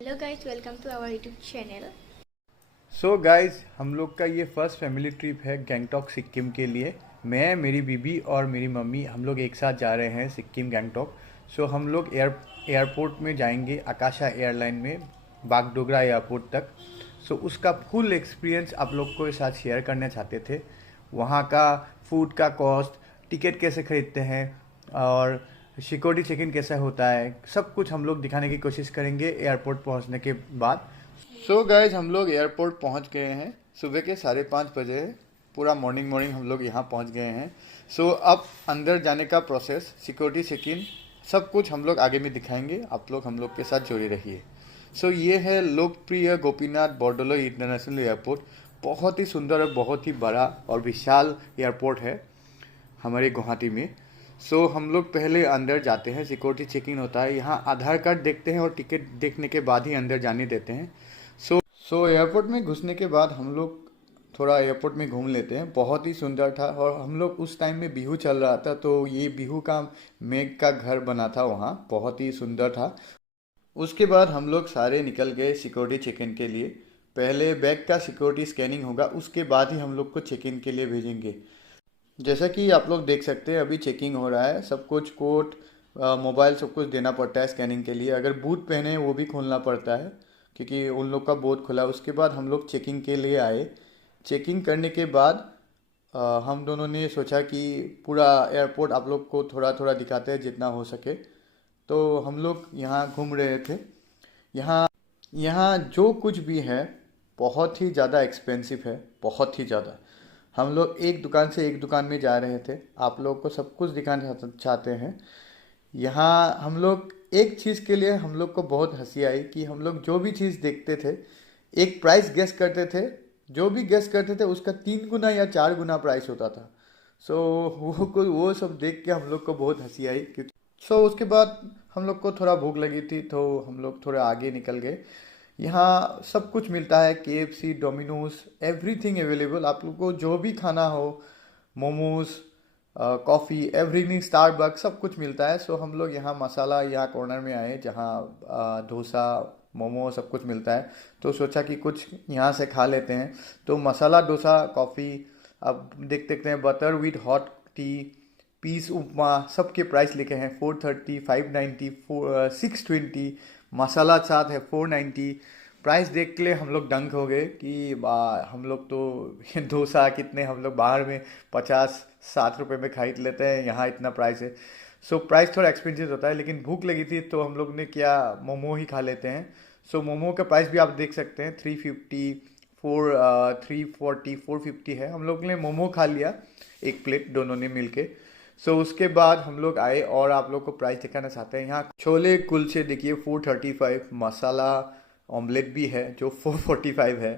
Hello guys, welcome to our YouTube channel. So guys हम लोग का ये फर्स्ट फैमिली ट्रिप है गैंगटॉक सिक्किम के लिए। मैं, मेरी बीबी और मेरी मम्मी हम लोग एक साथ जा रहे हैं सिक्किम गैंगटॉक। सो हम लोग एयरपोर्ट में जाएंगे आकाशा एयरलाइन में बागडोगरा एयरपोर्ट तक। सो उसका फुल एक्सपीरियंस आप लोग को साथ शेयर करना चाहते थे। वहाँ का फूड का कॉस्ट, टिकट कैसे खरीदते हैं और सिक्योरिटी चेक इन कैसा होता है, सब कुछ हम लोग दिखाने की कोशिश करेंगे एयरपोर्ट पहुँचने के बाद। सो गाइज हम लोग एयरपोर्ट पहुंच गए हैं। सुबह के 5:30 बजे है। पूरा मॉर्निंग मॉर्निंग हम लोग यहाँ पहुंच गए हैं। सो अब अंदर जाने का प्रोसेस, सिक्योरिटी चेक इन, सब कुछ हम लोग आगे में दिखाएंगे। आप लोग हम लोग के साथ जुड़े रहिए। सो ये है लोकप्रिय गोपीनाथ बॉर्डोलोई इंटरनेशनल एयरपोर्ट। बहुत ही सुंदर और बहुत ही बड़ा और विशाल एयरपोर्ट है हमारे गुवाहाटी में। सो हम लोग पहले अंदर जाते हैं, सिक्योरिटी चेकिंग होता है। यहाँ आधार कार्ड देखते हैं और टिकट देखने के बाद ही अंदर जाने देते हैं। सो एयरपोर्ट में घुसने के बाद हम लोग थोड़ा एयरपोर्ट में घूम लेते हैं। बहुत ही सुंदर था और हम लोग उस टाइम में बिहू चल रहा था, तो ये बिहू का मेघ का घर बना था वहाँ, बहुत ही सुंदर था। उसके बाद हम लोग सारे निकल गए सिक्योरिटी चेक इन के लिए। पहले बैग का सिक्योरिटी स्कैनिंग होगा, उसके बाद ही हम लोग को चेक इन के लिए भेजेंगे। जैसा कि आप लोग देख सकते हैं अभी चेकिंग हो रहा है। सब कुछ कोट, मोबाइल सब कुछ देना पड़ता है स्कैनिंग के लिए। अगर बूट पहने हैं वो भी खोलना पड़ता है क्योंकि उन लोग का बूट खुला। उसके बाद हम लोग चेकिंग के लिए आए। चेकिंग करने के बाद हम दोनों ने सोचा कि पूरा एयरपोर्ट आप लोग को थोड़ा थोड़ा दिखाते हैं जितना हो सके। तो हम लोग यहाँ घूम रहे थे। यहाँ यहाँ जो कुछ भी है बहुत ही ज़्यादा एक्सपेंसिव है, बहुत ही ज़्यादा। हम लोग एक दुकान से एक दुकान में जा रहे थे, आप लोग को सब कुछ दिखाना चाहते हैं। यहाँ हम लोग एक चीज़ के लिए हम लोग को बहुत हंसी आई कि हम लोग जो भी चीज़ देखते थे एक प्राइस गेस करते थे। जो भी गेस करते थे उसका 3 गुना या 4 गुना प्राइस होता था। सो वो सब देख के हम लोग को बहुत हंसी आई क्योंकि उसके बाद हम लोग को थोड़ा भूख लगी थी, तो हम लोग थोड़ा आगे निकल गए। यहाँ सब कुछ मिलता है, KFC, डोमिनोज, एवरीथिंग अवेलेबल। आप लोग को जो भी खाना हो, मोमोज, कॉफ़ी, एवरीथिंग, स्टारबक्स, सब कुछ मिलता है। सो हम लोग यहाँ मसाला यहाँ कॉर्नर में आए जहाँ डोसा, मोमो सब कुछ मिलता है। तो सोचा कि कुछ यहाँ से खा लेते हैं। तो मसाला डोसा, कॉफ़ी, अब देख देखते हैं, butter with hot tea, peas upma, सबके प्राइस लिखे हैं 430, 590, 620। मसाला चाट है 490। प्राइस देख के हम लोग दंग हो गए कि हम लोग तो ये डोसा कितने, हम लोग बाहर में 50-60 रुपए में खरीद लेते हैं, यहाँ इतना प्राइस है। सो प्राइस थोड़ा एक्सपेंसिव होता है, लेकिन भूख लगी थी तो हम लोग ने क्या, मोमो ही खा लेते हैं। सो मोमो का प्राइस भी आप देख सकते हैं, 350, 340, 450 है। हम लोग ने मोमो खा लिया, एक प्लेट दोनों ने मिलके। उसके बाद हम लोग आए और आप लोग को प्राइस दिखाना चाहते हैं। यहाँ छोले कुलचे देखिए 435, मसाला ऑमलेट भी है जो 445 है।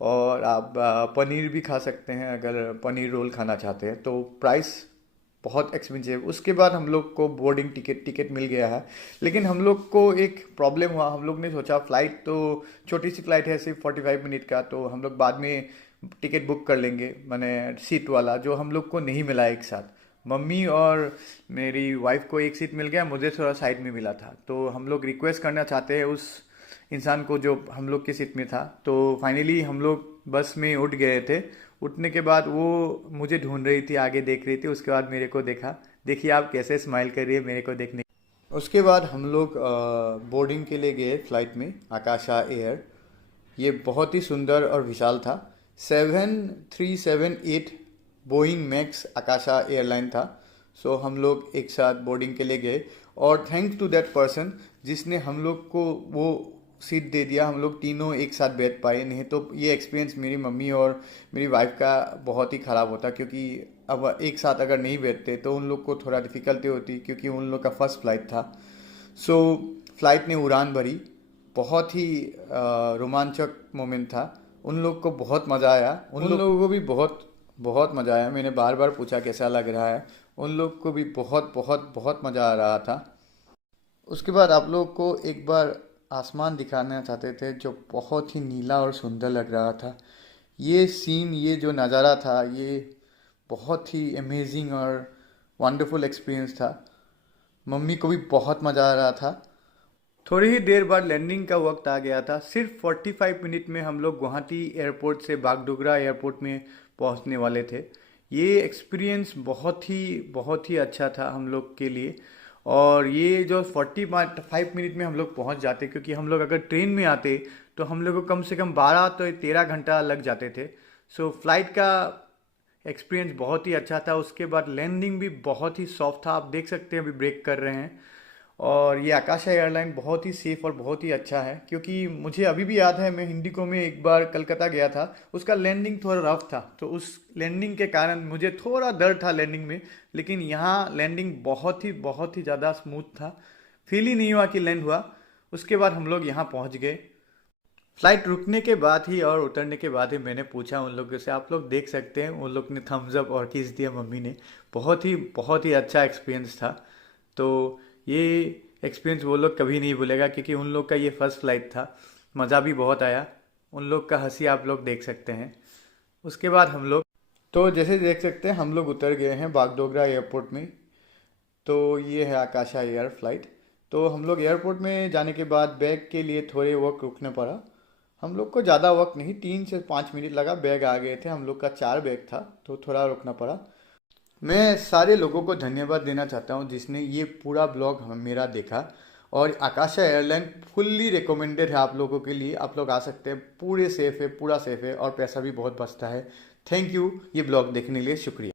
और आप पनीर भी खा सकते हैं अगर पनीर रोल खाना चाहते हैं। तो प्राइस बहुत एक्सपेंसिव। उसके बाद हम लोग को बोर्डिंग टिकट मिल गया है। लेकिन हम लोग को एक प्रॉब्लम हुआ। हम लोग ने सोचा फ़्लाइट तो छोटी सी फ़्लाइट है, सिर्फ 45 मिनट का, तो हम लोग बाद में टिकट बुक कर लेंगे, मैंने सीट वाला, जो हम लोग को नहीं मिला एक साथ। मम्मी और मेरी वाइफ को एक सीट मिल गया, मुझे थोड़ा साइड में मिला था। तो हम लोग रिक्वेस्ट करना चाहते हैं उस इंसान को जो हम लोग की सीट में था। तो फाइनली हम लोग बस में उठ गए थे। उठने के बाद वो मुझे ढूंढ रही थी, आगे देख रही थी, उसके बाद मेरे को देखा। देखिए आप कैसे स्माइल कर रही है मेरे को देखने। उसके बाद हम लोग बोर्डिंग के लिए गए फ्लाइट में, आकाशा एयर। ये बहुत ही सुंदर और विशाल था। 7378 बोइंग मैक्स आकाशा एयरलाइन था। हम लोग एक साथ बोर्डिंग के लिए गए और थैंक्स टू दैट पर्सन जिसने हम लोग को वो सीट दे दिया। हम लोग तीनों एक साथ बैठ पाए, नहीं तो ये एक्सपीरियंस मेरी मम्मी और मेरी वाइफ का बहुत ही ख़राब होता, क्योंकि अब एक साथ अगर नहीं बैठते तो उन लोग को थोड़ा डिफ़िकल्टी होती, क्योंकि उन लोग का फर्स्ट फ्लाइट था। सो फ्लाइट ने उड़ान भरी। बहुत ही रोमांचक मोमेंट था। उन लोग को बहुत मज़ा आया, उन लोगों को भी बहुत बहुत मज़ा आया। मैंने बार बार पूछा कैसा लग रहा है, उन लोग को भी बहुत बहुत बहुत मज़ा आ रहा था। उसके बाद आप लोग को एक बार आसमान दिखाना चाहते थे जो बहुत ही नीला और सुंदर लग रहा था। ये सीन, ये जो नज़ारा था, ये बहुत ही अमेजिंग और वंडरफुल एक्सपीरियंस था। मम्मी को भी बहुत मज़ा आ रहा था। थोड़ी ही देर बाद लैंडिंग का वक्त आ गया था। सिर्फ 45 मिनट में हम लोग गुवाहाटी एयरपोर्ट से बागडोगरा एयरपोर्ट में पहुंचने वाले थे। ये एक्सपीरियंस बहुत ही अच्छा था हम लोग के लिए। और ये जो 45 मिनट में हम लोग पहुंच जाते, क्योंकि हम लोग अगर ट्रेन में आते तो हम लोग को कम से कम 12 तो 13 घंटा लग जाते थे। सो फ्लाइट का एक्सपीरियंस बहुत ही अच्छा था। उसके बाद लैंडिंग भी बहुत ही सॉफ्ट था, आप देख सकते हैं अभी ब्रेक कर रहे हैं। और ये आकाशा एयरलाइन बहुत ही सेफ और बहुत ही अच्छा है, क्योंकि मुझे अभी भी याद है मैं हिंडिको में एक बार कलकत्ता गया था, उसका लैंडिंग थोड़ा रफ था, तो उस लैंडिंग के कारण मुझे थोड़ा डर था लैंडिंग में। लेकिन यहाँ लैंडिंग बहुत ही ज़्यादा स्मूथ था, फील ही नहीं हुआ कि लैंड हुआ। उसके बाद हम लोग यहाँ पहुँच गए। फ्लाइट रुकने के बाद ही और उतरने के बाद ही मैंने पूछा उन लोगों से, आप लोग देख सकते हैं उन लोग ने थम्स अप और किस दिया मम्मी ने। बहुत ही अच्छा एक्सपीरियंस था। तो ये एक्सपीरियंस वो लोग कभी नहीं भूलेगा, क्योंकि उन लोग का ये फर्स्ट फ्लाइट था। मज़ा भी बहुत आया, उन लोग का हंसी आप लोग देख सकते हैं। उसके बाद हम लोग, तो जैसे देख सकते हैं हम लोग उतर गए हैं बागडोगरा एयरपोर्ट में। तो ये है आकाशा एयर फ्लाइट। तो हम लोग एयरपोर्ट में जाने के बाद बैग के लिए थोड़े वक्त रुकना पड़ा। हम लोग को ज़्यादा वक्त नहीं, 3 से 5 मिनट लगा, बैग आ गए थे। हम लोग का 4 बैग था तो थोड़ा रुकना पड़ा। मैं सारे लोगों को धन्यवाद देना चाहता हूँ जिसने ये पूरा ब्लॉग मेरा देखा। और आकाशा एयरलाइन फुल्ली रिकमेंडेड है आप लोगों के लिए, आप लोग आ सकते हैं, पूरा सेफ़ है और पैसा भी बहुत बचता है। थैंक यू ये ब्लॉग देखने के लिए, शुक्रिया।